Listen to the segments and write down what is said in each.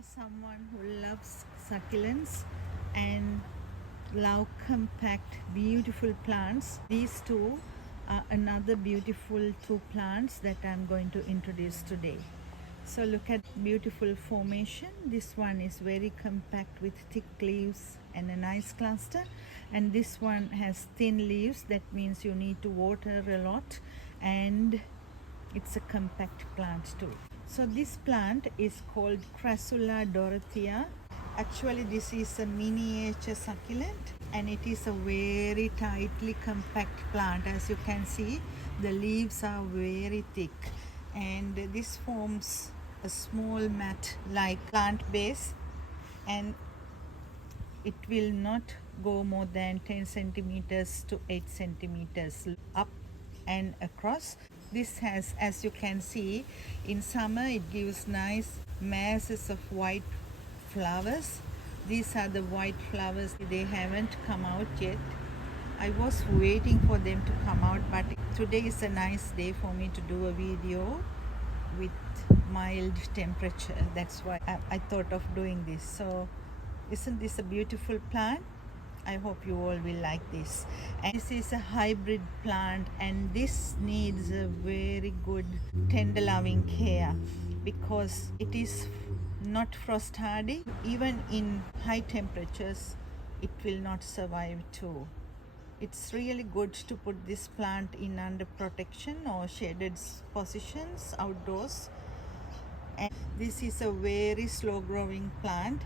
are someone who loves succulents and love compact, beautiful plants, these two are another beautiful two plants that I'm going to introduce today. So look at beautiful formation. This one is very compact with thick leaves and a nice cluster, and this one has thin leaves. That means you need to water a lot, and it's a compact plant too. So this plant is called Crassula Dorathia. Actually, this is a miniature succulent, and it is a very tightly compact plant. As you can see, the leaves are very thick, and this forms a small mat like plant base, and it will not go more than 10 centimeters to 8 centimeters up and across. This has, as you can see, in summer it gives nice masses of white flowers. These are the white flowers. They haven't come out yet. I was waiting for them to come out, but today is a nice day for me to do a video with mild temperature. That's why I thought of doing this. So isn't this a beautiful plant? I hope you all will like this. And this is a hybrid plant, and this needs a very good tender loving care because it is not frost hardy. Even in high temperatures it will not survive too. It's really good to put this plant in under protection or shaded positions outdoors. And this is a very slow growing plant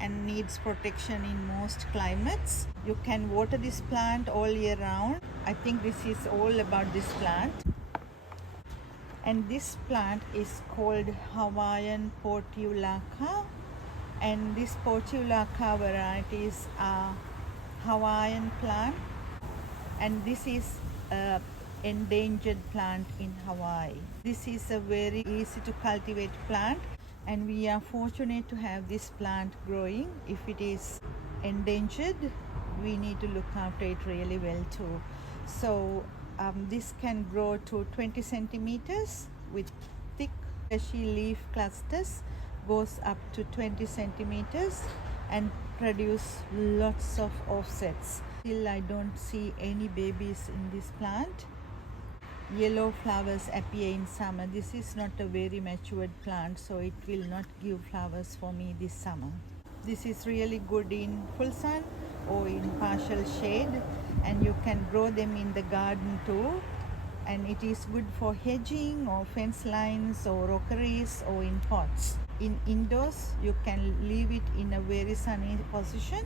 and needs protection in most climates. You can water this plant all year round. I think this is all about this plant. And this plant is called Hawaiian Portulaca, and this Portulaca varieties are Hawaiian plant, and this is a endangered plant in Hawaii. This is a very easy to cultivate plant, and we are fortunate to have this plant growing. If it is endangered, we need to look after it really well too. So this can grow to 20 centimeters with thick fleshy leaf clusters, goes up to 20 centimeters and produce lots of offsets. Still, I don't see any babies in this plant. Yellow flowers appear in summer. This is not a very matured plant, so it will not give flowers for me this summer. This is really good in full sun or in partial shade, and you can grow them in the garden too. And it is good for hedging or fence lines or rockeries or in pots. In indoors, you can leave it in a very sunny position,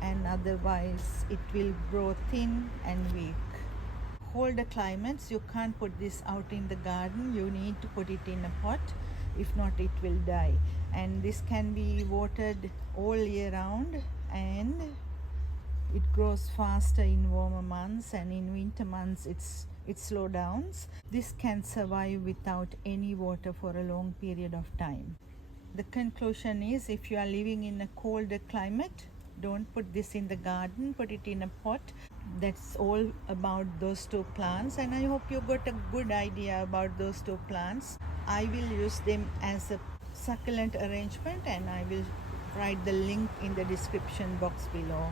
and otherwise it will grow thin and weak. Colder climates, you can't put this out in the garden. You need to put it in a pot. If not, it will die. And this can be watered all year round, and it grows faster in warmer months, and in winter months it slows down. This can survive without any water for a long period of time. The conclusion is, if you are living in a colder climate, don't put this in the garden, put it in a pot. That's all about those two plants, and I hope you got a good idea about those two plants. I will use them as a succulent arrangement, and I will write the link in the description box below.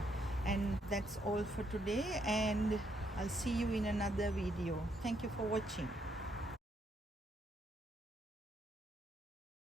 And that's all for today, and I'll see you in another video. Thank you for watching.